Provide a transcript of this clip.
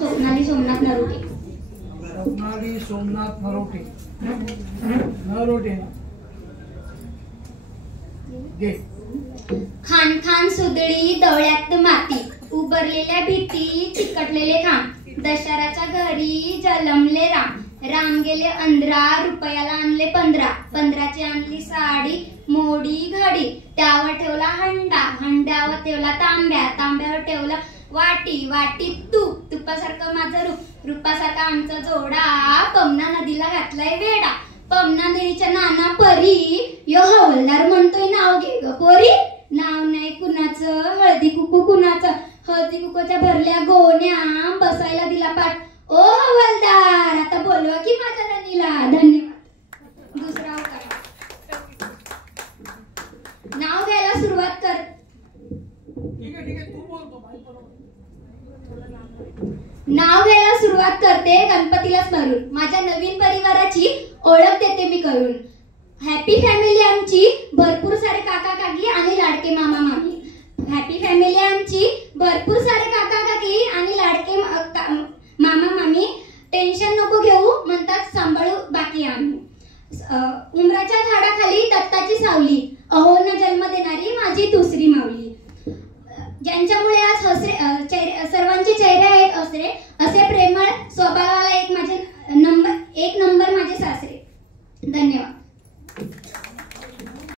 स्वप्नाली सोमनाथ नरोटे. स्वप्नाली सोमनाथ नरोटे. नरोटे घे. खान खान सुदळी दवळ्यात माती, उबरलेल्या भीती चिकटलेले खांब, दशराच्या घरी जलमले राम, राम गेले 15 रुपयाला आणले 15, 15ची आणली साडी मोडी घडी, त्यावर ठेवला हंडा, हंड्यावर ठेवला तांब्या, तांब्यावर ठेवला वाटी, वाटीत तूप, तुपासारखं माझं रूप, रूपासारखा आमचा जोडा, पमना नदीला घातलाय वेडा, पमना नदीच्या नाना परी, यो हवलदार म्हणतोय नाव घे ग पोरी, नाव नाही कुणाचं, हळदी कुकू कुणाचं, हळदी कुकूच्या भरल्या गोण्या, बसायला दिला पाठ, ओ हवलदार आता बोलवा की माझ्या राणीला. धन्यवाद. दुसरा करा. नाव घ्यायला सुरुवात कर. ठीक आहे तू बोलतो. नाव घ्यायला सुरुवात करते गणपतीला स्मरून, माझ्या नवीन परिवाराची ओळख देते मी करून. हॅपी फॅमिली आमची, भरपूर सारे काका काकी आणि लाडके मामा मामी. हॅपी फॅमिली आमची, भरपूर सारे काका काकी आणि लाडके मामा मामी. टेन्शन नको घेऊ म्हणतात सांभाळू बाकी आम्ही. उमराच्या झाडाखाली दत्ताची सावली, अहोन जन्म देणारी माझी दुसरी माऊली. ज्यांच्यामुळे आज